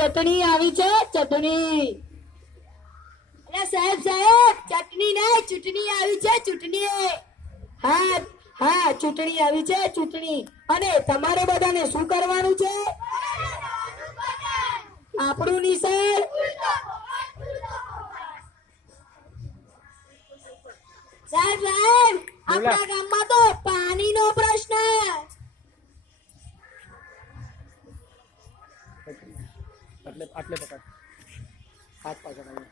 ચટણી આવી છે, ચટણી. અરે સાહેબ સાહેબ, ચટણી નહીં ચૂંટણી આવી છે, ચૂંટણી. હા હા, ચૂંટણી આવી છે, ચૂંટણી. અને તમારે બધાને શું કરવાનું છે? આપણું નિશાન. સાહેબ સાહેબ, આપણા ગામમાં તો પાણીનો પ્રશ્ન. આટલે પકડ, હાથ પાછળ આવી.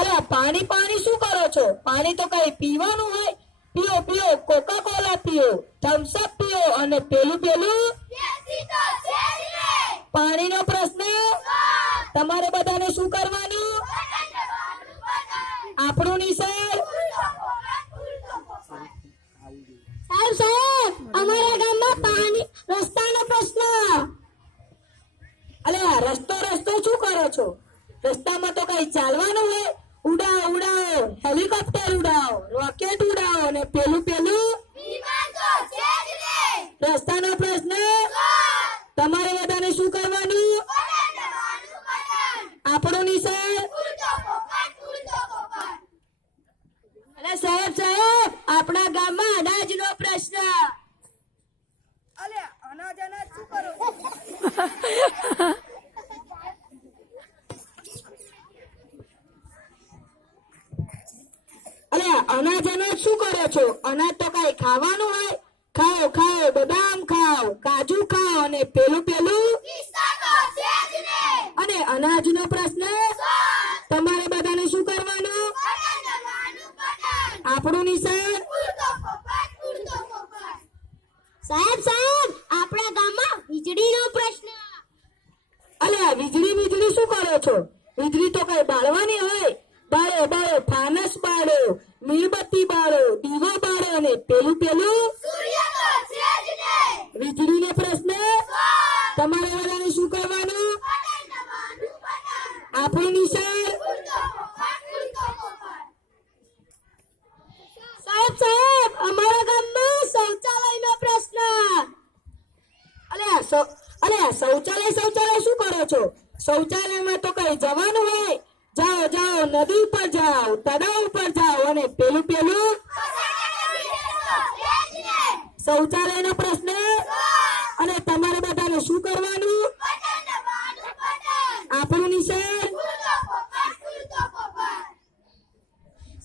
અરે પાણી પાણી શું કરો છો? પાણી તો કઈ પીવાનું હોય? પીઓ પીઓ, કોકા કોલા પીઓ, થમ્સ અપ પીઓ, અને પેલું પેલું પાણીનો પ્રશ્ન. તમારે બધાને શું કરવાનું? આપણું નિશાન. સાહેબ સાહેબ, અમારા ગામમાં પાણી રસ્તાનો પ્રશ્ન. અલે રસ્તો રસ્તો શું કરો છો? રસ્તામાં તો કઈ ચાલવાનું હોય? ઉડાવો ઉડાવો, હેલિકોપ્ટર ઉડાવો, રોકેટ ઉડાવો, અને પેલું પેલું રસ્તાનો પ્રશ્ન. તમારે બધાને શું કરવાનું? આપણું નિશાન. અરે સાહેબ સાહેબ, આપણા ગામમાં અનાજનો પ્રશ્ન. અલે અનાજ અનાજ શું કરો? અરે અનાજ અનાજ શું કરો છો? અનાજ તો કઈ ખાવાનું હોય? ખાઓ ખાઓ, બદામ ખાઓ, કાજુ ખાઓ, અને પેલું પેલું. અને અનાજનો પ્રશ્ન. તમારે બધાને શું કરવાનું? આપણું નિશાન. સાહેબ સાહેબ, આપણા ગામમાં વીજળીનો પ્રશ્ન. અલે વીજળી વીજળી શું કરો છો? વીજળી તો કઈ બાળવાની હોય? બાળો બાળો, ફાનસ બાળો, મીણબત્તી બાળો, દીવો બાળો, અને પેલું પેલું વીજળીનો પ્રશ્ન. તમારે બધાને શું કરવાનું? આપણું નિશાન. સાહેબ સાહેબ, અમારા ગામમાં શૌચાલયનો પ્રશ્ન. અલે શૌચાલય શૌચાલય શું કરો છો? શૌચાલયમાં તો કઈ જવાનું હોય? જાઓ જાઓ, નદી ઉપર જાઓ, તળાવ ઉપર જાઓ, અને પેલું પેલું શૌચાલયનો પ્રશ્ન. અને તમારે બધાને શું કરવાનું? આપણું નિશાન.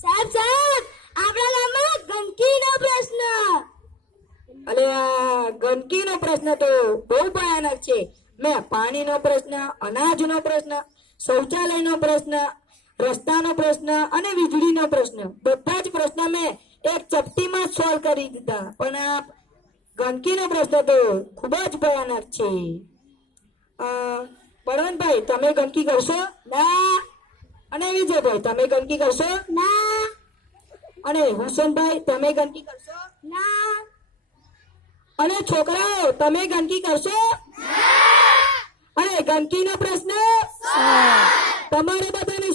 સાહેબ સાહેબ, આપણા ગામમાં ગંદકીનો પ્રશ્ન. અલે આ ગંદકીનો પ્રશ્ન તો બહુ ભયાનક છે. મેં પાણીનો પ્રશ્ન, અનાજનો પ્રશ્ન, શૌચાલયનો પ્રશ્ન, રસ્તાનો પ્રશ્ન, અને વીજળીનો પ્રશ્ન, બધા જ પ્રશ્ન મેં એક ચપટીમાં સોલ્વ કરી દીધા. પણ આ ગંદકીનો પ્રશ્ન તો ખૂબ જ ભયાનક છે. બળવંતભાઈ, તમે ગંદકી કરશો? ના. અને વિજયભાઈ, તમે ગંદકી કરશો? ના. અને હુસેનભાઈ, તમે ગંદકી કરશો? ના. અને છોકરાઓ, તમે ગંદકી કરશો? ના. અને ગંદકીનો પ્રશ્ન તમારે બધાને